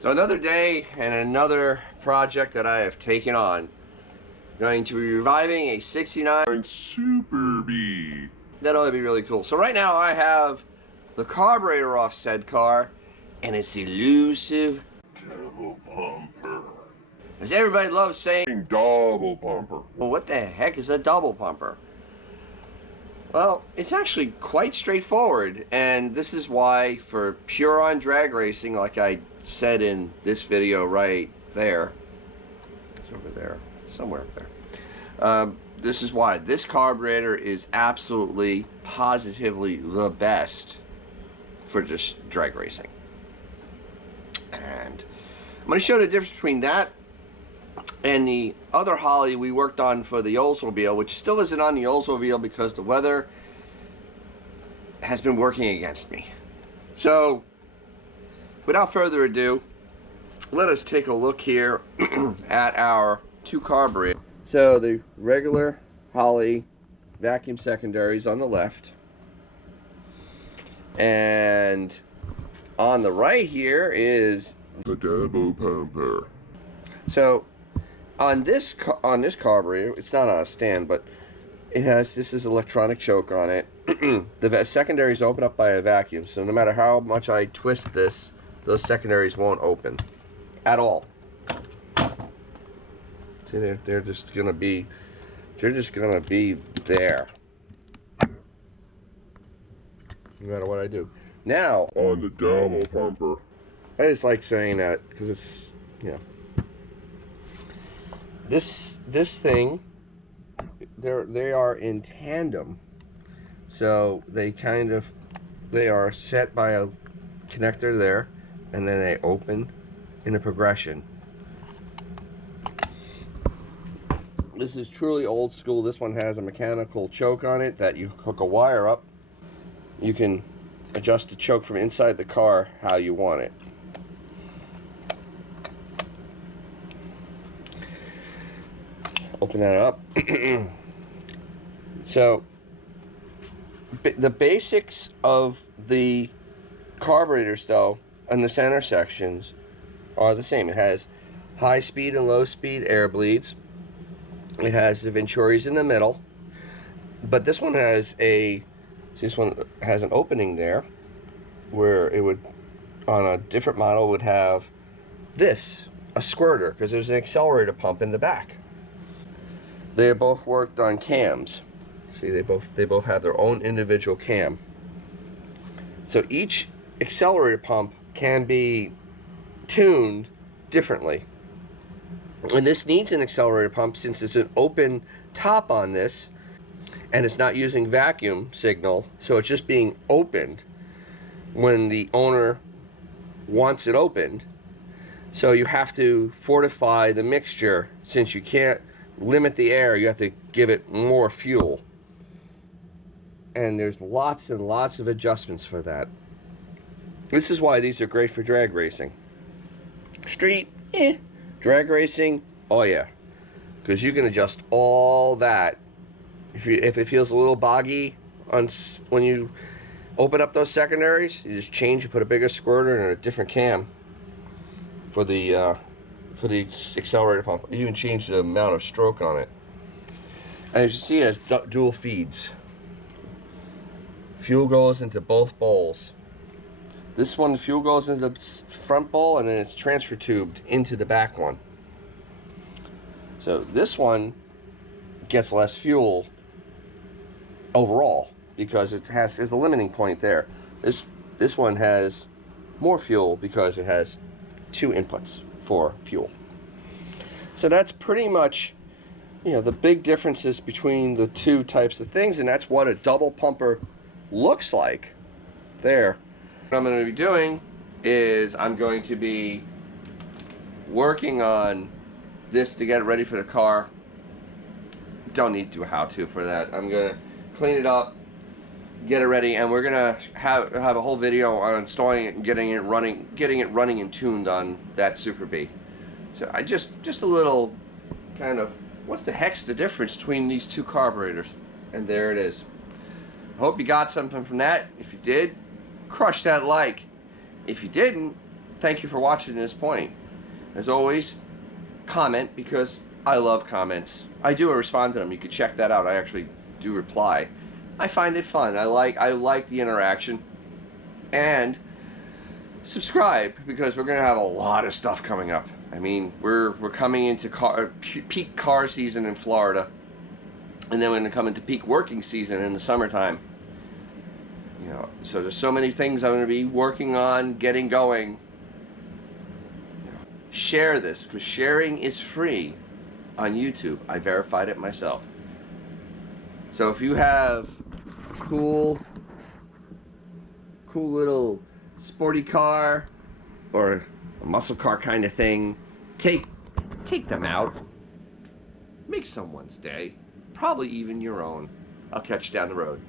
So another day and another project that I have taken on. Going to be reviving a 69 Super B. That ought to be really cool. So right now I have the carburetor off said car, and it's elusive double pumper. As everybody loves saying double pumper. Well, what the heck is a double pumper? Well, it's actually quite straightforward, and this is why for pure on drag racing, like I said in this video right there, it's over there, somewhere up there. This is why this carburetor is absolutely, positively the best for just drag racing. And I'm going to show the difference between that and the other Holley we worked on for the Oldsmobile, which still isn't on the Oldsmobile because the weather has been working against me. So, without further ado, let us take a look here at our two carburetors. So, the regular Holley vacuum secondaries on the left, and on the right here is the double pumper. So, on this carburetor, it's not on a stand, but it has, this is electronic choke on it. The secondaries open up by a vacuum, so no matter how much I twist this, those secondaries won't open at all. See, they're just gonna be there, no matter what I do. Now on the double pumper, I just like saying that because it's, you know, this thing, they are in tandem, so they are set by a connector there, and then they open in a progression. This is truly old school. This one has a mechanical choke on it that you hook a wire up. You can adjust the choke from inside the car how you want it. Open that up. So the basics of the carburetors, though, and the center sections are the same. It has high speed and low speed air bleeds. It has the Venturis in the middle, but this one has an opening there where it would, on a different model, would have this, a squirter, because there's an accelerator pump in the back. They both worked on cams. See, they both have their own individual cam. So each accelerator pump can be tuned differently. And this needs an accelerator pump since it's an open top on this, and it's not using vacuum signal, so it's just being opened when the owner wants it opened. So you have to fortify the mixture. Since you can't limit the air, you have to give it more fuel, and there's lots and lots of adjustments for that. This is why these are great for drag racing. Street, drag racing, oh yeah, because you can adjust all that. If it feels a little boggy when you open up those secondaries, you just change. You put a bigger squirter and a different cam for the accelerator pump. You even change the amount of stroke on it. And as you see, it has dual feeds. Fuel goes into both bowls. This one, fuel goes into the front bowl, and then it's transfer tubed into the back one. So this one gets less fuel overall because there's a limiting point there. This one has more fuel because it has two inputs for fuel. So that's pretty much, you know, the big differences between the two types of things, and that's what a double pumper looks like there. What I'm going to be doing is I'm going to be working on this to get it ready for the car. Don't need to do a how-to for that. I'm going to clean it up, get it ready, and we're going to have a whole video on installing it and getting it running and tuned on that Super B. So I just a little kind of, what's the heck's the difference between these two carburetors? And there it is. I hope you got something from that. If you did, crush that like. If you didn't, thank you for watching to this point. As always, comment, because I love comments. I do respond to them. You can check that out. I actually do reply. I find it fun. I like the interaction. And subscribe, because we're gonna have a lot of stuff coming up. I mean, we're coming into peak car season in Florida, and then we're gonna come into peak working season in the summertime. You know, so there's so many things I'm gonna be working on, getting going. Share this, because sharing is free on YouTube. I verified it myself. So if you have cool little sporty car or a muscle car kind of thing, take them out. Make someone's day. Probably even your own. I'll catch you down the road.